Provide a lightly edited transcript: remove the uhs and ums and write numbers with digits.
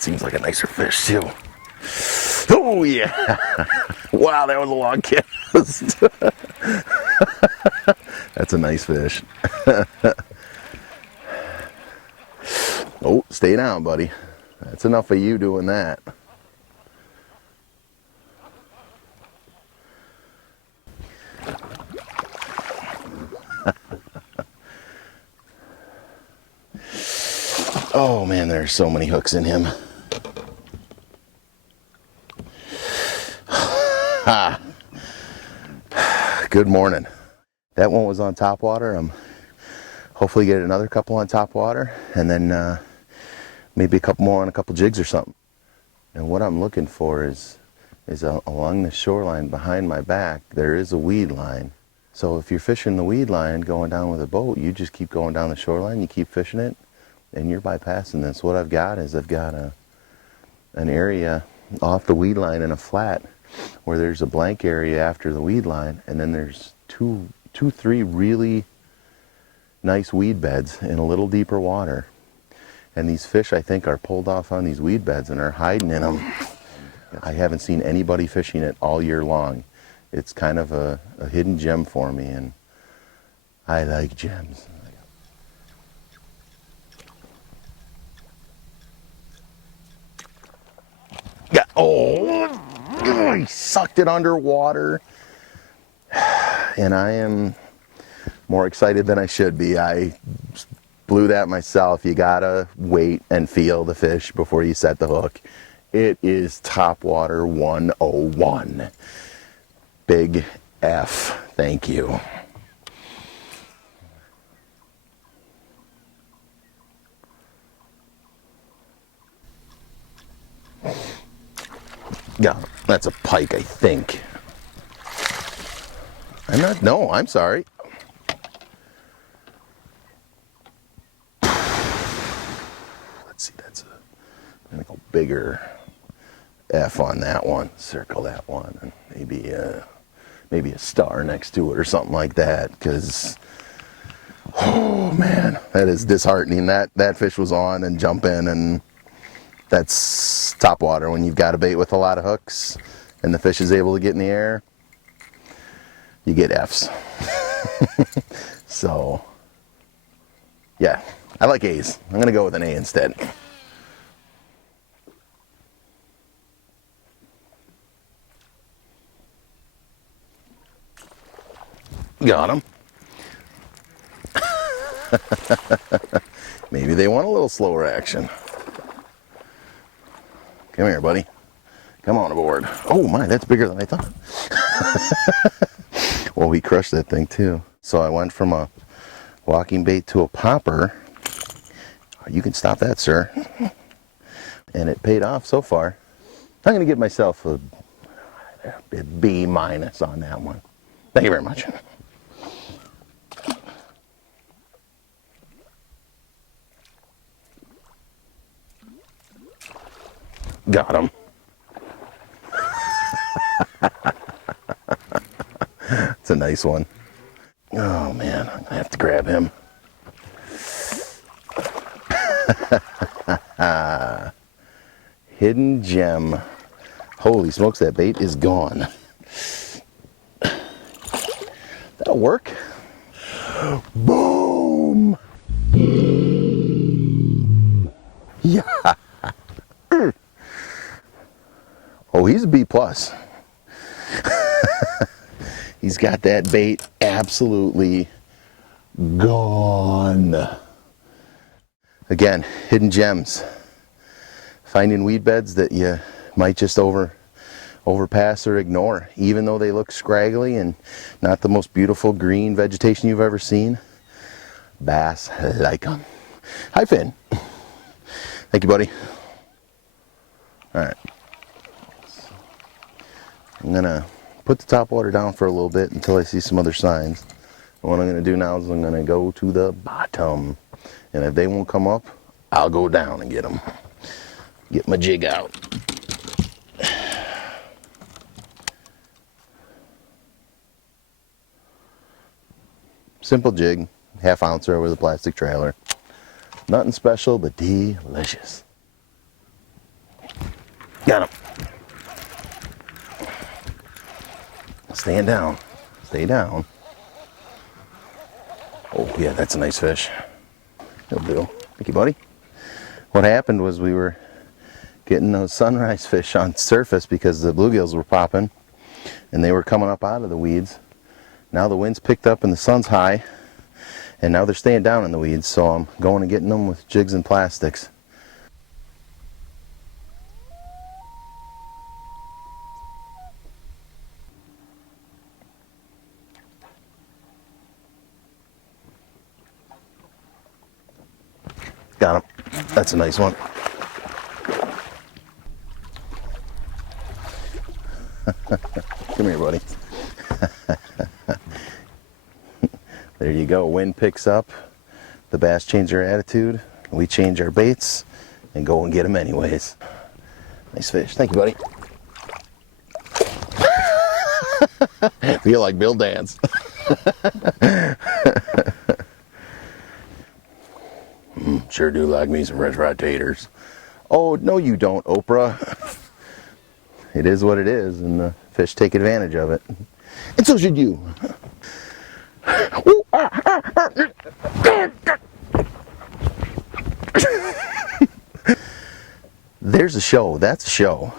That seems like a nicer fish too. Oh yeah! Wow, that was a long cast. That's a nice fish. Oh, stay down, buddy. That's enough of you doing that. Oh man, there's so many hooks in him. Good morning. That one was on top water. I'm hopefully get another couple on top water, and then maybe a couple more on a couple jigs or something. And what I'm looking for is along the shoreline behind my back, there is a weed line. So if you're fishing the weed line going down with a boat, you just keep going down the shoreline, you keep fishing it, and you're bypassing this. What I've got is I've got an area off the weed line in a flat where there's a blank area after the weed line, and then there's three really nice weed beds in a little deeper water. And these fish, I think, are pulled off on these weed beds and are hiding in them. I haven't seen anybody fishing it all year long. It's kind of a hidden gem for me, and I like gems. Yeah. Oh, he sucked it underwater. And I am more excited than I should be. I blew that myself. You gotta wait and feel the fish before you set the hook. It is top water 101. Big F. Thank you. Yeah, that's a pike, I think. No, I'm sorry. Let's see, I'm gonna go bigger F on that one, circle that one, and maybe a star next to it or something like that, because, oh man, that is disheartening. That fish was on and jumping, and that's top water when you've got a bait with a lot of hooks and the fish is able to get in the air. You get Fs. So, yeah, I like A's. I'm going to go with an A instead. Got him. Maybe they want a little slower action. Come here, buddy. Come on aboard. Oh my, that's bigger than I thought. Well, we crushed that thing too. So I went from a walking bait to a popper. You can stop that, sir. And it paid off so far. I'm going to give myself a B- on that one. Thank you very much. Got him. It's a nice one. Oh man, I'm gonna have to grab him. Hidden gem. Holy smokes, that bait is gone. That'll work. Boom! Yeah. Oh, he's a B+. He's got that bait absolutely gone. Again, hidden gems. Finding weed beds that you might just overpass or ignore, even though they look scraggly and not the most beautiful green vegetation you've ever seen. Bass like them. Hi, Finn. Thank you, buddy. All right. I'm gonna put the top water down for a little bit until I see some other signs. And what I'm gonna do now is I'm gonna go to the bottom, and if they won't come up, I'll go down and get them. Get my jig out. Simple jig, 1/2 ouncer over the plastic trailer. Nothing special, but delicious. Got him. Staying down. Stay down. Oh, yeah, that's a nice fish. He'll do. Thank you, buddy. What happened was we were getting those sunrise fish on surface because the bluegills were popping and they were coming up out of the weeds. Now the wind's picked up and the sun's high, and now they're staying down in the weeds, so I'm going and getting them with jigs and plastics. Got him. That's a nice one. Come here, buddy. There you go. Wind picks up. The bass change their attitude. We change our baits and go and get them anyways. Nice fish. Thank you, buddy. Feel like Bill Dance. Sure do like me some French fried taters. Oh, no you don't, Oprah. It is what it is, and the fish take advantage of it. And so should you. There's a show. That's a show.